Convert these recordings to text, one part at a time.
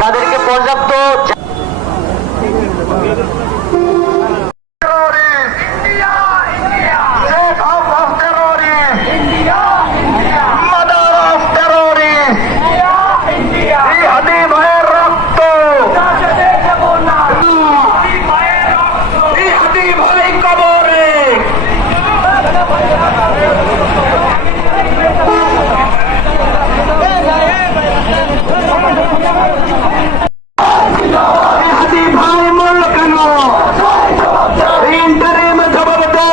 তাদেরকে পর্যাপ্ত হাতি ভাই মরল কেন ইন্টারিম জবাব দে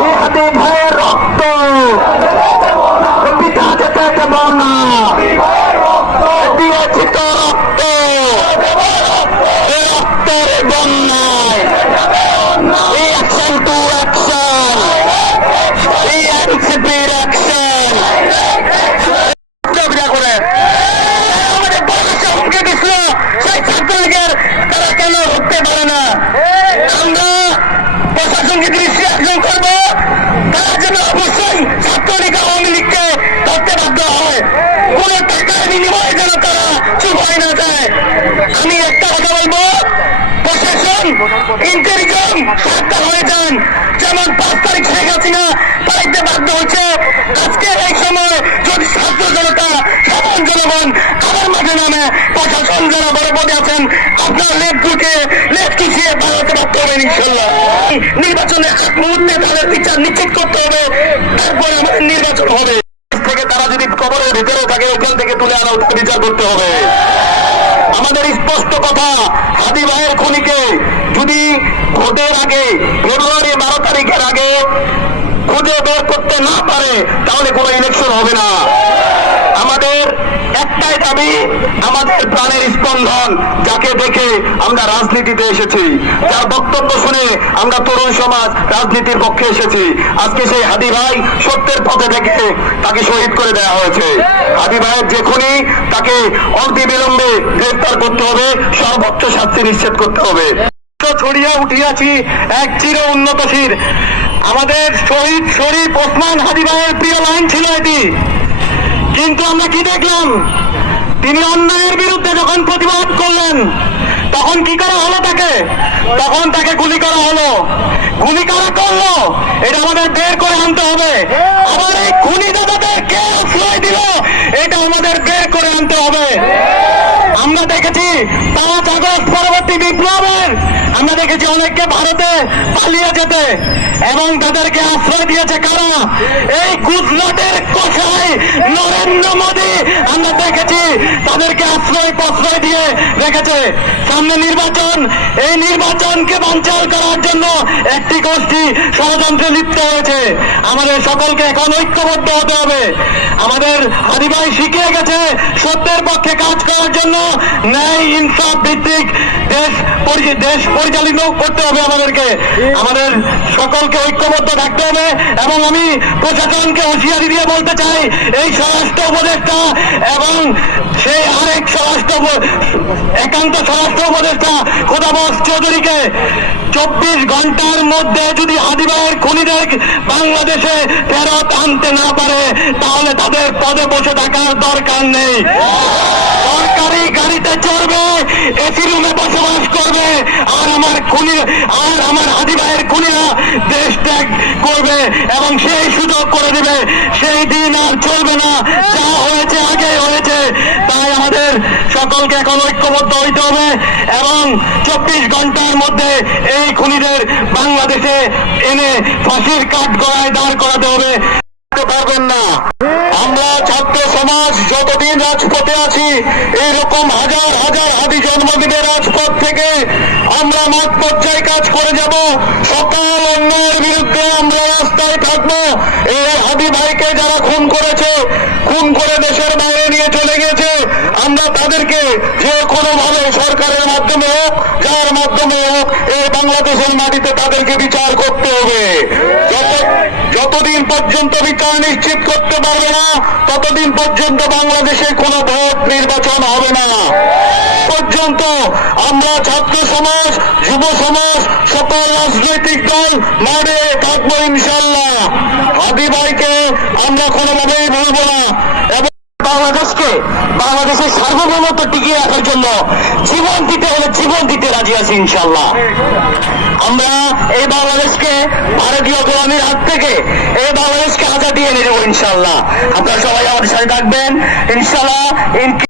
এই হাতি ভাইয়ের রক্ত পিতা যেতে দেব না দিয়েছি তো রক্ত এই রক্তের বন্যায় এই অ্যাকশন ইন্টেলিজেন্স সাবধান হয়ে যান। যেমন পাঁচ তারিখ শেখ হাসিনা পালাইতে বাধ্য হচ্ছে আজকে এই সময় যদি ছাত্র জনতা, সাধারণ জনগণ আবার মাঠে নামে, প্রশাসন যারা বড় পদে আছেন, আপনার লেপ ঢুকে লেপ চুষিয়ে বাড়াতে পারতে হবে ইনশাল্লাহ। নির্বাচনে মুহূর্তে তাদের বিচার নিশ্চিত করতে হবে। তারপরে আমাদের নির্বাচন হবে। থেকে তারা যদি কবরের ভিতরে থাকে, ওখান থেকে তুলে আনা বিচার করতে হবে। আমাদের স্পষ্ট কথা হাদি ভাইয়ের খুনিকে যদি ভোটের আগে, ফেব্রুয়ারি বারো তারিখের আগে খুঁজে বের করতে না পারে, তাহলে কোনো ইলেকশন হবে না। আমাদের একটাই দাবি, আমাদের প্রাণের স্পন্দন, যাকে দেখে আমরা রাজনীতিতে এসেছি। যার বক্তব্য শুনে আমরা তরুণ সমাজ রাজনীতির পক্ষে এসেছি। আজকে সেই হাদি ভাই সত্যের পথে থেকে তাকে শহীদ করে দেওয়া হয়েছে। হাদি ভাইয়ের যে খুনি, তাকে অনতিবিলম্বে গ্রেফতার করতে হবে, সর্বোচ্চ শাস্তি নিশ্চিত করতে হবে। ছড়িয়ে উঠিয়াছি। এক চির উন্নতশীল আমাদের শহীদ শরীফ ওসমান হাদি প্রিয় লাইন ছিল এটি। কিন্তু আমরা কি দেখলাম? তিনি অন্যায়ের বিরুদ্ধে যখন প্রতিবাদ করলেন, তখন কি করা হলো তাকে? তখন তাকে গুলি করা হলো। গুলি করা করল? এটা আমাদের বের করে আনতে হবে। আবার এই খুনি দাদাদের কে আশ্রয় দিল এটা আমাদের বের করে আনতে হবে আমরা দেখেছি পাঁচ আগস্ট পরবর্তী বিপ্লবের আমরা দেখেছি অনেককে ভারতে পালিয়ে যেতে এবং তাদেরকে আশ্রয় দিয়েছে কারা? এই গুজরাটের কোষায় নরেন্দ্র মোদী। আমরা দেখেছি তাদেরকে আশ্রয় প্রশ্রয় দিয়ে রেখেছে। সামনে নির্বাচন। এই নির্বাচনকে বাঞ্চাল করার জন্য একটি গোষ্ঠী ষড়যন্ত্রে লিপ্ত হয়েছে। আমাদের সকলকে এখন ঐক্যবদ্ধ হতে হবে। আমাদের হাদিভাই শিখিয়ে গেছে, সত্যের পক্ষে কাজ করার জন্য ন্যায়, ইনসাফ ভিত্তিক দেশ দেশ পরিচালিত করতে হবে আমাদেরকে। আমাদের সকলকে ঐক্যবদ্ধ থাকতে হবে এবং আমি প্রশাসনকে হুঁশিয়ারি দিয়ে বলতে চাই, এই স্বরাষ্ট্র উপদেষ্টা এবং সেই আরেক স্বরাষ্ট্র একান্ত স্বরাষ্ট্র উপদেষ্টা খোদাবস চৌধুরীকে চব্বিশ ঘণ্টার মধ্যে যদি হাদিবাইয়ের খুনিদের বাংলাদেশে ফেরত আনতে না পারে, তাহলে তাদের পদে বসে থাকার দরকার নেই। সরকারি গাড়িতে চড়বে আমার খুনি আর আমার হাদি ভাইয়ের খুনিরা দেশ ত্যাগ করবে এবং সেই সুযোগ করে দিবে। সেই দিন আর চলবে না। যা হয়েছে আগে হয়েছে। তাই আমাদের সকলকে এখন ঐক্যবদ্ধ হইতে হবে এবং চব্বিশ ঘণ্টার মধ্যে এই খুনিদের বাংলাদেশে এনে ফাঁসির কাঠ গড়ায় দাঁড় করাতে হবে। পারবেন আমরা ছাত্র সমাজ যতদিন রাজপথে আছি, এইরকম হাজার হাজার হাদি জন্মদিনের রাজপথ থেকে আমরা মাঠ পর্যায়ে কাজ করে যাব। সকাল অন্যায়ের বিরুদ্ধে আমরা রাস্তায় থাকব। এই হাদি ভাইকে যারা খুন করেছে, খুন করে দেশের বাইরে আমরা তাদেরকে যে কোনো ভাবে সরকারের মাধ্যমে হোক, যার মাধ্যমে হোক, এই বাংলাদেশের মাটিতে তাদেরকে বিচার করতে হবে। যতদিন পর্যন্ত বিচার নিশ্চিত করতে পারবে না, ততদিন পর্যন্ত বাংলাদেশে কোনো ভোট নির্বাচন হবে না। পর্যন্ত আমরা ছাত্র সমাজ, যুব সমাজ, সকল রাজনৈতিক দল মাঠে থাকব ইনশাল্লাহ হাদি ভাইকে আমরা কোনোভাবেই ভুলবো না। সার্বভৌমত্ব টিকিয়ে রাখার জন্য জীবন দিতে হলে জীবন দিতে রাজি আছি ইনশাল্লাহ আমরা এই বাংলাদেশকে ভারতীয় গোলামীর হাত থেকে এই বাংলাদেশকে আজাদি এনে দেবো ইনশাল্লাহ আপনারা সবাই আমাদের সাথে থাকবেন। ইনশাল্লাহ ইন